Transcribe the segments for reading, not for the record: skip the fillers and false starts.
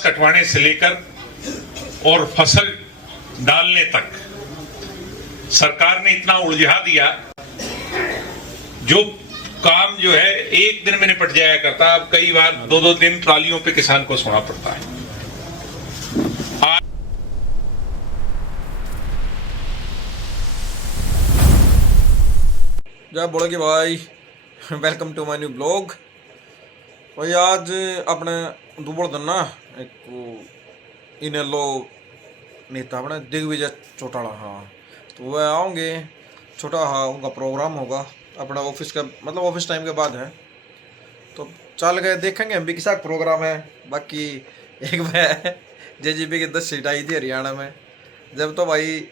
घास कटवाने से लेकर और फसल डालने तक सरकार ने इतना उलझा दिया, जो काम जो है एक दिन में निपट जाया करता, अब कई बार 2-2 दिन ट्रालियों पे किसान को सोना पड़ता है। जय बोलोगे भाई, welcome to my new blog. भाई आज अपने दुबड़ दन्ना एक इनेलो नेता अपने दिग्विजय चौटाला, हाँ तो वह आऊँगे छोटा, हाँ उनका प्रोग्राम होगा अपना ऑफिस का, मतलब ऑफिस टाइम के बाद है, तो चल गए देखेंगे हम भी किसा प्रोग्राम है। बाकी एक वह जेजेपी की 10 सीट आई थी हरियाणा में, जब तो भाई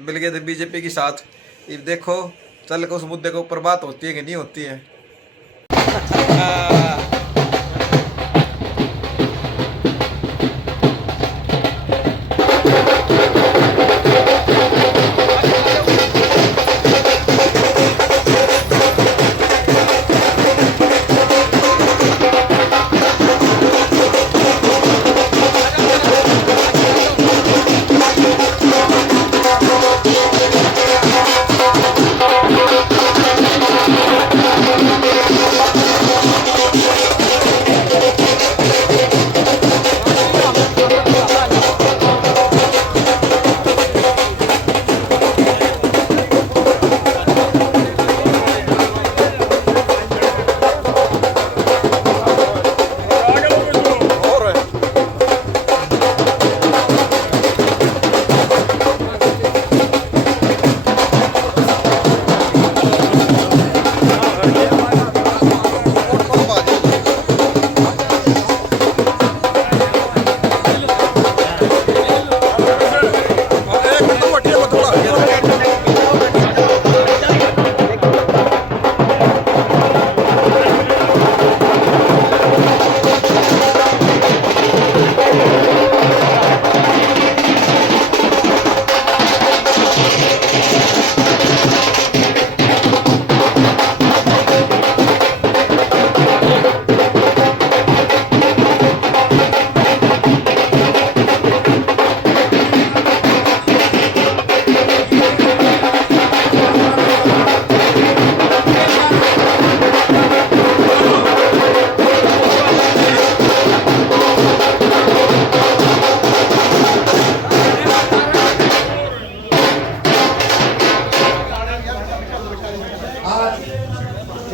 मिल गए थे बीजेपी के साथ। ये देखो चल के उस मुद्दे के ऊपर बात होती है कि नहीं होती है।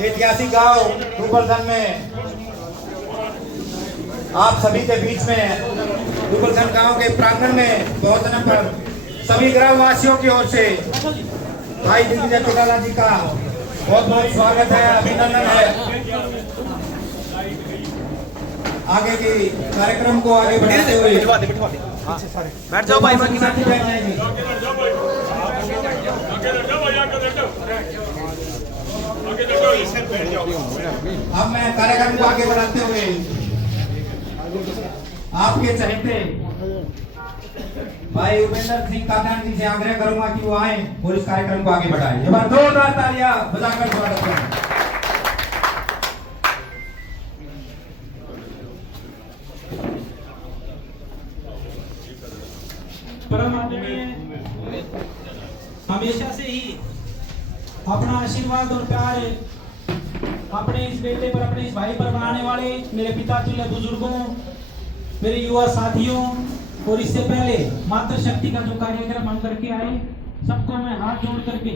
ऐतिहासिक गांव दुबलधन में आप सभी के बीच में दुबलधन गांव के प्रांगण में पहुंचने पर सभी ग्रामवासियों की ओर से भाई दिग्विजय चौटाला जी का बहुत बहुत स्वागत है, अभिनंदन है। आगे की कार्यक्रम को आगे बढ़ाते हुए बैठ जाओ भाई, अब मैं कार्यक्रम को आगे बढ़ाते हुए आपके चहेते भाई उपेंद्र सिंह काकान जी से आग्रह करूंगा कि वो आए और इस कार्यक्रम को आगे बढ़ाएं। एक बार जोरदार तालियां बजाकर स्वागत करें। परम आदरणीय हमेशा से ही अपना आशीर्वाद और प्यार अपने इस बेटे पर, अपने इस भाई पर बनाने वाले मेरे पिता तुल्य बुजुर्गों, मेरे युवा साथियों और इससे पहले मातृशक्ति का जो कार्यक्रम हम करके आए, सबको मैं हाथ जोड़ करके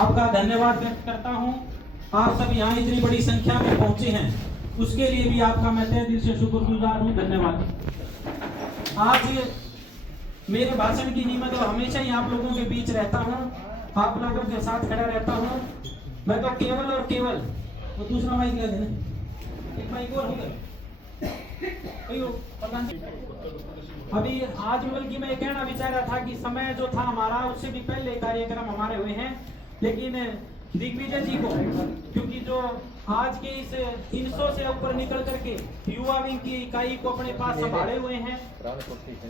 आपका धन्यवाद व्यक्त करता हूं। आप सब यहाँ इतनी बड़ी संख्या में पहुंचे हैं, उसके लिए भी आपका मैं तहे दिल से शुक्रगुजार हूँ, धन्यवाद। आज मेरे भाषण की नियमित और हमेशा ही आप लोगों के बीच रहता हूँ, आप लोगों के साथ खड़ा रहता हूँ। मैं तो केवल और केवल वो दूसरा माइक लगा देना, एक माइक और होगा अभी आज बल्कि मैं कहना विचार रहा था कि समय जो था हमारा उससे भी पहले कार्यक्रम हमारे हुए हैं, लेकिन दिग्विजय जी को, क्योंकि जो आज के इस 300 से ऊपर निकल करके युवा विंग की इकाई को अपने पास संभाले हुए हैं,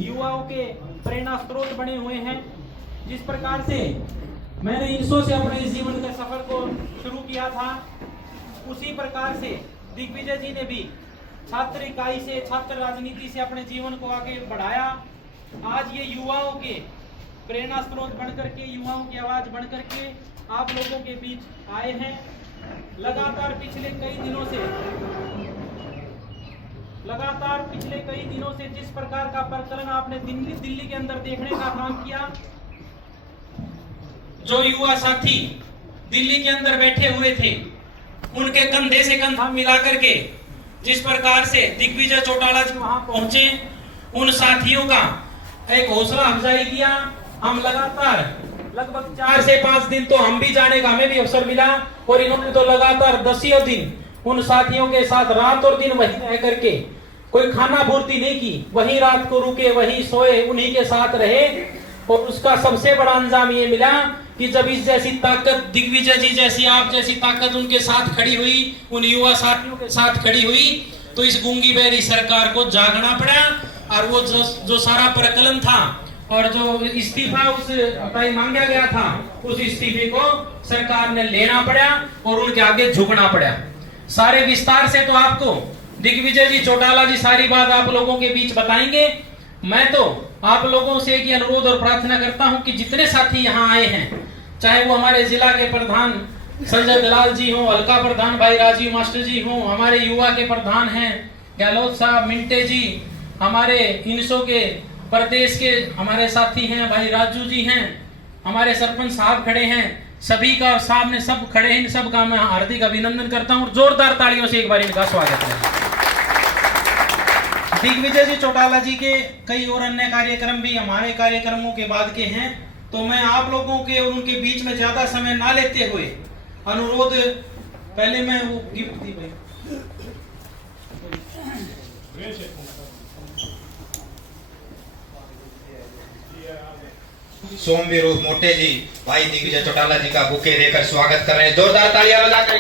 युवाओं के प्रेरणा स्रोत बने हुए हैं। जिस प्रकार से मैंने 300 से अपने इस जीवन के सफर को शुरू किया था, उसी प्रकार से दिग्विजय जी ने भी छात्र इकाई से, छात्र राजनीति से अपने जीवन को आगे बढ़ाया। आज ये युवाओं के प्रेरणा स्रोत बन करके, युवाओं की आवाज बन करके आप लोगों के बीच आए हैं। लगातार पिछले कई दिनों से जिस प्रकार का प्रकरण आपने दिल्ली के अंदर देखने का काम किया, जो युवा साथी दिल्ली के अंदर बैठे हुए थे, उनके कंधे से कंधा मिला करके जिस प्रकार से दिग्विजय चौटाला जी वहां पहुंचे, उन साथियों का एक हौसला अफजाई किया। हम लगातार लगभग 4 से 5 दिन तो हम भी जाने का हमें भी अवसर मिला, और इन्होंने तो लगातार 10 दिन उन साथियों के साथ रात और दिन वहीं रह करके कोई खाना पूर्ति नहीं की, वहीं रात को रुके, वहीं सोए, उन्हीं के साथ रहे। और उसका सबसे बड़ा अंजाम ये मिला कि जब इस जैसी ताकत, दिग्विजय जी जैसी, आप जैसी ताकत उनके साथ खड़ी हुई, उन युवा साथियों के साथ खड़ी हुई, तो इस गूंगी बहरी सरकार को जागना पड़ा। और वो जो सारा प्रकलन था और जो इस्तीफा उस टाइम मांगा गया था, उस इस्तीफे को सरकार ने लेना पड़ा और उनके आगे झुकना पड़ा। सारे विस्तार से तो आपको दिग्विजय जी चौटाला जी सारी बात आप लोगों के बीच बताएंगे। मैं तो आप लोगों से एक अनुरोध और प्रार्थना करता हूं कि जितने साथी यहाँ आए हैं, चाहे वो हमारे जिला के प्रधान संजय दलाल जी हो, हल्का प्रधान भाई राजीव मास्टर जी हो, हमारे युवा के प्रधान हैं गहलोत साहब, मिंटे जी, हमारे इनसो के प्रदेश के हमारे साथी हैं भाई राजू जी हैं, हमारे सरपंच साहब खड़े हैं, सभी का सामने सब खड़े हैं, इन सब का मैं हार्दिक अभिनंदन करता हूं। जोरदार तालियों से एक बार इनका स्वागत है। दिग्विजय जी चौटाला जी के कई और अन्य कार्यक्रम भी हमारे कार्यक्रमों के बाद के हैं, तो मैं आप लोगों के और उनके बीच में ज्यादा समय ना लेते हुए अनुरोध, पहले मैं वो गिफ्ट दी भाई सोमवीर मोटे जी भाई दिग्विजय चौटाला जी का बुके देकर स्वागत कर रहे हैं। जोरदार तालियां बजाकर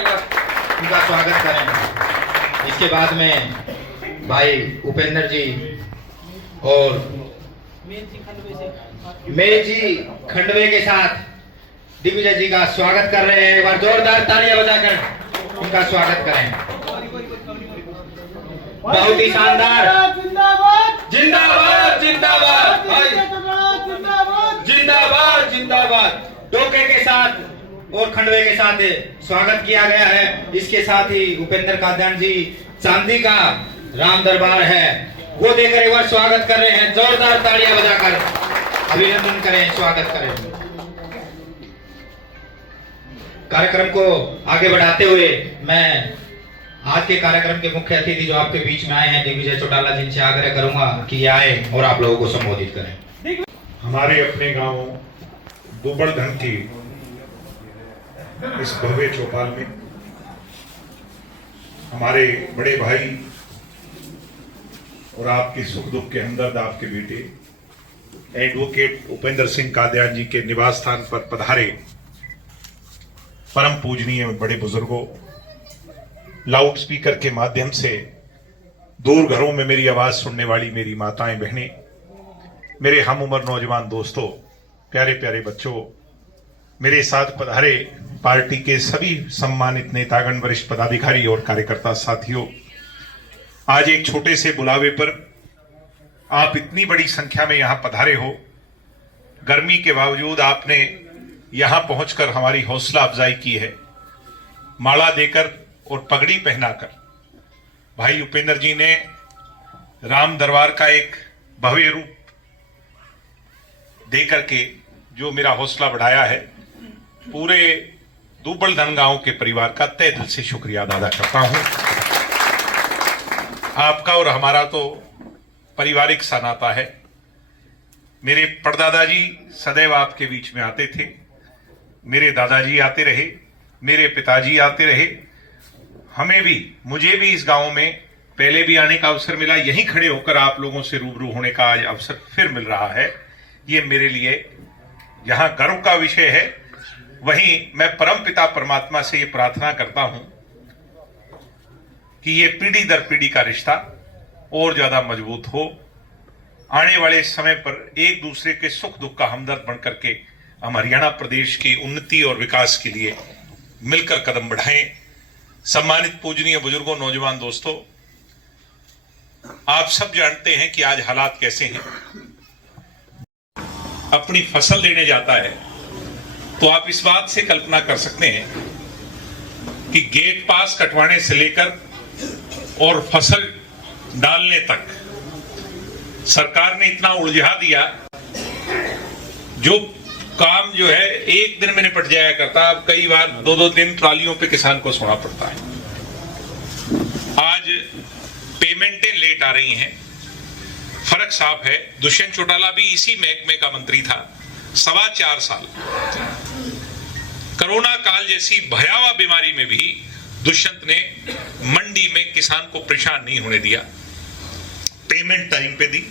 उनका स्वागत करें। इसके बाद में भाई उपेंद्र जी और मेज जी खंडवे के साथ दिग्विजय जी का स्वागत कर रहे हैं। एक बार जोरदार तालियां बजाकर उनका स्वागत करें। बहुत ही शानदार, जिंदाबाद जिंदाबाद भाई, जिंदाबाद जिंदाबाद। टोके के साथ और खंडवे के साथ स्वागत किया गया है। इसके साथ ही उपेंद्र कादयान जी चांदी का राम दरबार है, वो देकर एक बार स्वागत कर रहे हैं। जोरदार तालियां बजाकर अभिनंदन करें, स्वागत करें। कार्यक्रम को आगे बढ़ाते हुए मैं आज के कार्यक्रम के मुख्य अतिथि जो आपके बीच में आए हैं दिग्विजय चौटाला जी से आग्रह करूंगा कि ये आए और आप लोगों को संबोधित करें। हमारे अपने गांव दुबड़धन की इस भव्य चौपाल में हमारे बड़े भाई और आपके सुख दुख के हमदर्द आपके बेटे एडवोकेट उपेंद्र सिंह कादयान जी के निवास स्थान पर पधारे परम पूजनीय बड़े बुजुर्गों, लाउड स्पीकर के माध्यम से दूर घरों में मेरी आवाज सुनने वाली मेरी माताएं बहनें, मेरे हम उम्र नौजवान दोस्तों, प्यारे प्यारे बच्चों, मेरे साथ पधारे पार्टी के सभी सम्मानित नेतागण, वरिष्ठ पदाधिकारी और कार्यकर्ता साथियों, आज एक छोटे से बुलावे पर आप इतनी बड़ी संख्या में यहां पधारे हो। गर्मी के बावजूद आपने यहां पहुंचकर हमारी हौसला अफजाई की है। माला देकर और पगड़ी पहनाकर भाई उपेंद्र जी ने राम दरबार का एक भव्य रूप देकर के जो मेरा हौसला बढ़ाया है, पूरे दुबड़धन गांव के परिवार का तहे दिल से शुक्रिया अदा करता हूं। आपका और हमारा तो पारिवारिक सा नाता है। मेरे परदादा जी सदैव आपके बीच में आते थे, मेरे दादाजी आते रहे, मेरे पिताजी आते रहे। हमें भी, मुझे भी इस गांव में पहले भी आने का अवसर मिला, यहीं खड़े होकर आप लोगों से रूबरू होने का आज अवसर फिर मिल रहा है। ये मेरे लिए जहां गर्व का विषय है, वहीं मैं परम पिता परमात्मा से ये प्रार्थना करता हूं कि ये पीढ़ी दर पीढ़ी का रिश्ता और ज्यादा मजबूत हो। आने वाले समय पर एक दूसरे के सुख दुख का हमदर्द बनकर के हम हरियाणा प्रदेश की उन्नति और विकास के लिए मिलकर कदम बढ़ाएं। सम्मानित पूजनीय बुजुर्गों, नौजवान दोस्तों, आप सब जानते हैं कि आज हालात कैसे हैं। अपनी फसल देने जाता है तो आप इस बात से कल्पना कर सकते हैं कि गेट पास कटवाने से लेकर और फसल डालने तक सरकार ने इतना उलझा दिया, जो काम जो है एक दिन में निपट जाया करता, अब कई बार 2-2 दिन ट्रालियों पे किसान को सोना पड़ता है। आज पेमेंटें लेट आ रही हैं। फर्क साफ है, दुष्यंत चौटाला भी इसी महकमे का मंत्री था 4.25 साल। कोरोना काल जैसी भयावह बीमारी में भी दुष्यंत ने मंडी में किसान को परेशान नहीं होने दिया, पेमेंट टाइम पे दी।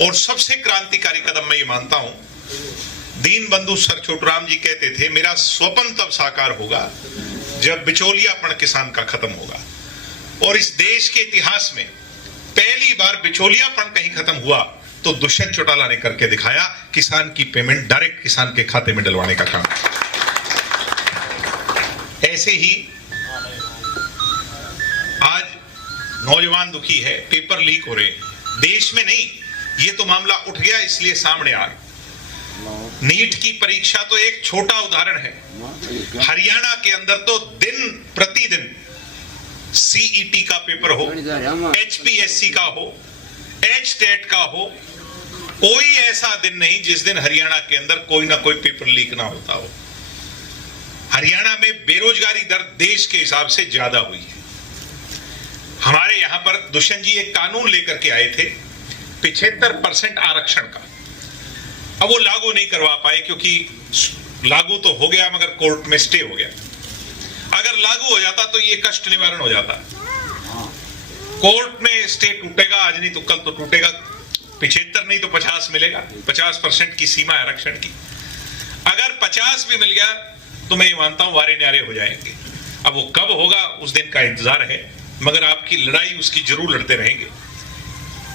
और सबसे क्रांतिकारी कदम मैं ये मानता हूं, दीन बंधु सर छोटूराम जी कहते थे, मेरा स्वप्न तब साकार होगा जब बिचौलियापन किसान का खत्म होगा। और इस देश के इतिहास में पहली बार बिचौलियापन कहीं खत्म हुआ तो दुष्यंत चौटाला ने करके दिखाया, किसान की पेमेंट डायरेक्ट किसान के खाते में डलवाने का काम। ऐसे ही आज नौजवान दुखी है, पेपर लीक हो रहे हैं, देश में नहीं, ये तो मामला उठ गया इसलिए सामने आ रहा। नीट की परीक्षा तो एक छोटा उदाहरण है। हरियाणा के अंदर तो दिन प्रतिदिन सीईटी का पेपर हो, एचपीएससी का हो, एचटेट का हो, कोई ऐसा दिन नहीं जिस दिन हरियाणा के अंदर कोई ना कोई पेपर लीक ना होता हो। हरियाणा में बेरोजगारी दर देश के हिसाब से ज्यादा हुई है। हमारे यहां पर दुष्यंत जी एक कानून लेकर के आए थे 75% आरक्षण का। अब वो लागू नहीं करवा पाए क्योंकि लागू तो हो गया मगर कोर्ट में स्टे हो गया। अगर लागू हो जाता तो ये कष्ट निवारण हो जाता। कोर्ट में स्टे टूटेगा, आज नहीं तो कल तो टूटेगा। 75 नहीं तो 50 मिलेगा, 50% की सीमा है आरक्षण की। अगर 50 भी मिल गया तो मैं ये मानता हूं वारे न्यारे हो जाएंगे। अब वो कब होगा उस दिन का इंतजार है, मगर आपकी लड़ाई उसकी जरूर लड़ते रहेंगे।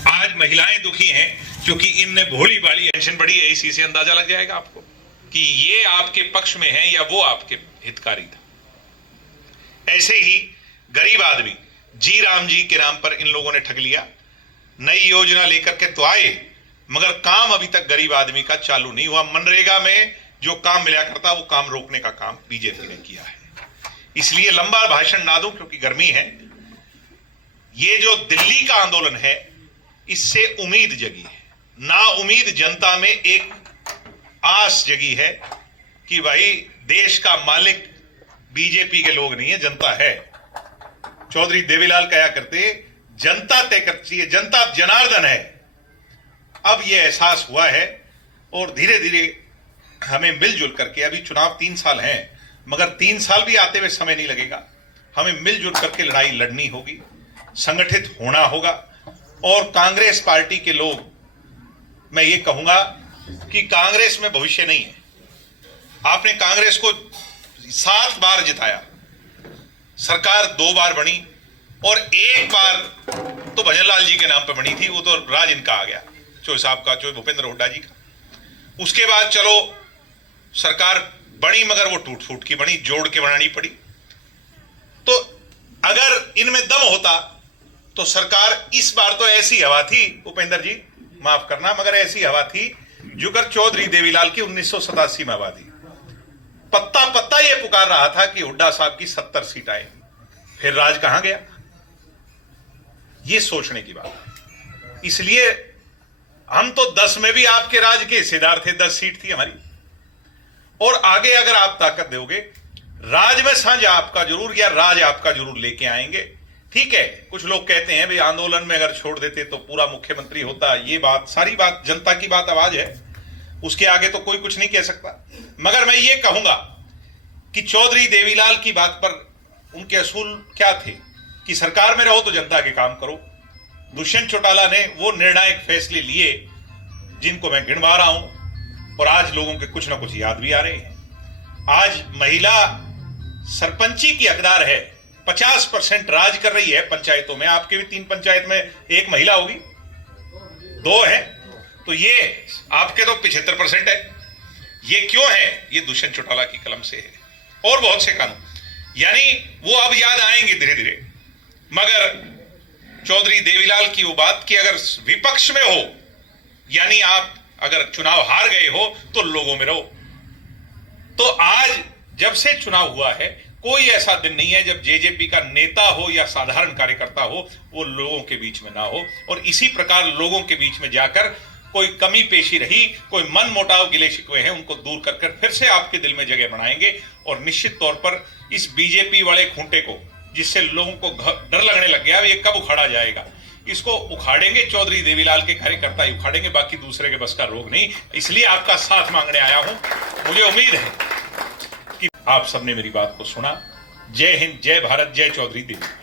आज महिलाएं दुखी हैं क्योंकि इनने भोली भाली पेंशन बढ़ी है, इसी से अंदाजा लग जाएगा आपको कि ये आपके पक्ष में है या वो आपके हितकारी था। ऐसे ही गरीब आदमी जी राम जी के नाम पर इन लोगों ने ठग लिया। नई योजना लेकर के तो आए मगर काम अभी तक गरीब आदमी का चालू नहीं हुआ। मनरेगा में जो काम मिला करता वो काम रोकने का काम बीजेपी ने किया है। इसलिए लंबा भाषण ना दूं क्योंकि गर्मी है। ये जो दिल्ली का आंदोलन है इससे उम्मीद जगी है, ना उम्मीद जनता में एक आस जगी है कि भाई देश का मालिक बीजेपी के लोग नहीं है, जनता है। चौधरी देवीलाल कहा करते जनता तय करती है, जनता जनार्दन है। अब यह एहसास हुआ है और धीरे धीरे हमें मिलजुल करके, अभी चुनाव 3 साल हैं मगर 3 साल भी आते हुए समय नहीं लगेगा, हमें मिलजुल करके लड़ाई लड़नी होगी, संगठित होना होगा। और कांग्रेस पार्टी के लोग, मैं ये कहूंगा कि कांग्रेस में भविष्य नहीं है। आपने कांग्रेस को 7 बार जिताया, सरकार 2 बार बनी और 1 बार तो भजनलाल जी के नाम पे बनी थी, वो तो राज इनका आ गया, चो साहब का, चो भूपेंद्र हुड्डा जी का। उसके बाद चलो सरकार बनी मगर वो टूट फूट की बनी, जोड़ के बनानी पड़ी। तो अगर इनमें दम होता तो सरकार, इस बार तो ऐसी हवा थी भूपेंद्र जी, माफ करना, मगर ऐसी हवा थी जो कर चौधरी देवीलाल की 1987 में हवा थी। पत्ता पत्ता ये पुकार रहा था कि हुड्डा साहब की 70 सीट आए, फिर राज कहां गया, ये सोचने की बात है। इसलिए हम तो 10 में भी आपके राज के हिस्सेदार थे, 10 सीट थी हमारी। और आगे अगर आप ताकत दोगे, राज में सांझ आपका जरूर या राज आपका जरूर लेके आएंगे। ठीक है, कुछ लोग कहते हैं भाई आंदोलन में अगर छोड़ देते तो पूरा मुख्यमंत्री होता, ये बात सारी बात जनता की बात आवाज है, उसके आगे तो कोई कुछ नहीं कह सकता। मगर मैं ये कहूंगा कि चौधरी देवीलाल की बात पर उनके असूल क्या थे कि सरकार में रहो तो जनता के काम करो। दुष्यंत चौटाला ने वो निर्णायक फैसले लिए जिनको मैं गिनवा रहा हूं और आज लोगों के कुछ ना कुछ याद भी आ रहे हैं। आज महिला सरपंची की हकदार है, 50% राज कर रही है पंचायतों में। आपके भी 3 पंचायत में 1 महिला होगी, 2 है, तो ये आपके तो 75% है। ये क्यों है? ये दुष्यंत चौटाला की कलम से है और बहुत से कानून, यानी वो अब याद आएंगे धीरे धीरे। मगर चौधरी देवीलाल की वो बात कि अगर विपक्ष में हो यानी आप अगर चुनाव हार गए हो तो लोगों में रहो। तो आज जब से चुनाव हुआ है कोई ऐसा दिन नहीं है जब जेजेपी का नेता हो या साधारण कार्यकर्ता हो वो लोगों के बीच में ना हो। और इसी प्रकार लोगों के बीच में जाकर कोई कमी पेशी रही, कोई मन मोटाव गिले शिकवे हैं, उनको दूर कर फिर से आपके दिल में जगह बनाएंगे। और निश्चित तौर पर इस बीजेपी वाले खूंटे को, जिससे लोगों को डर लगने लग गया ये कब उखाड़ा जाएगा, इसको उखाड़ेंगे। चौधरी देवीलाल के कार्यकर्ता ही उखाड़ेंगे, बाकी दूसरे के बस का रोग नहीं। इसलिए आपका साथ मांगने आया हूं। मुझे उम्मीद है कि आप सबने मेरी बात को सुना। जय हिंद, जय भारत, जय चौधरी देवी।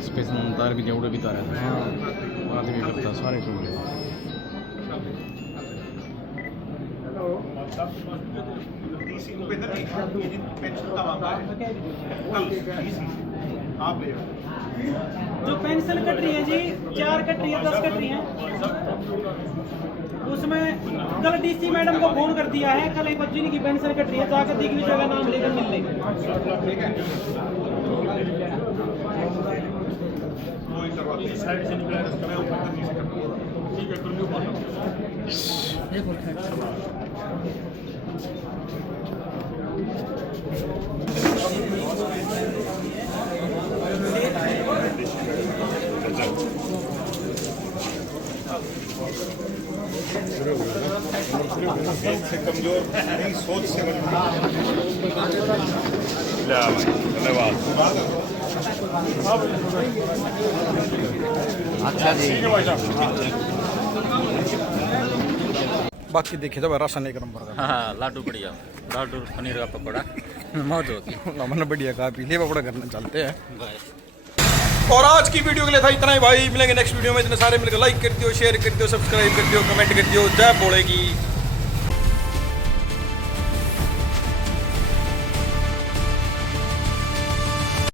स्पेस में तार भी जेवढे भी तार आहेत आधी भी करता सारे सोडले जो पेंसिल कट रही है जी, 4 कट रही है, 10 कट रही है, उसमें कल डीसी मैडम को फोन कर दिया है। कल एक बच्ची की पेंसिल कट रही है, जाकर दिग्विजय का नाम लेकर मिल लेंगे। साइड से निकला ठीक है कमजोर नहीं, सोच से धन्यवाद। अच्छा जी बाकी देखे तो राशन एक नंबर का। हाँ लाडू बढ़िया, लाडू पनीर का पकौड़ा मौज होगी। हमने बढ़िया कहा, पी ले पकौड़ा करने चलते हैं। बाय। और आज की वीडियो के लिए था इतना ही भाई। मिलेंगे नेक्स्ट वीडियो में। इतने सारे मिलकर लाइक कर दियो, शेयर कर दियो, सब्सक्राइब कर दियो, कमेंट कर दियो। जय बोलेगी।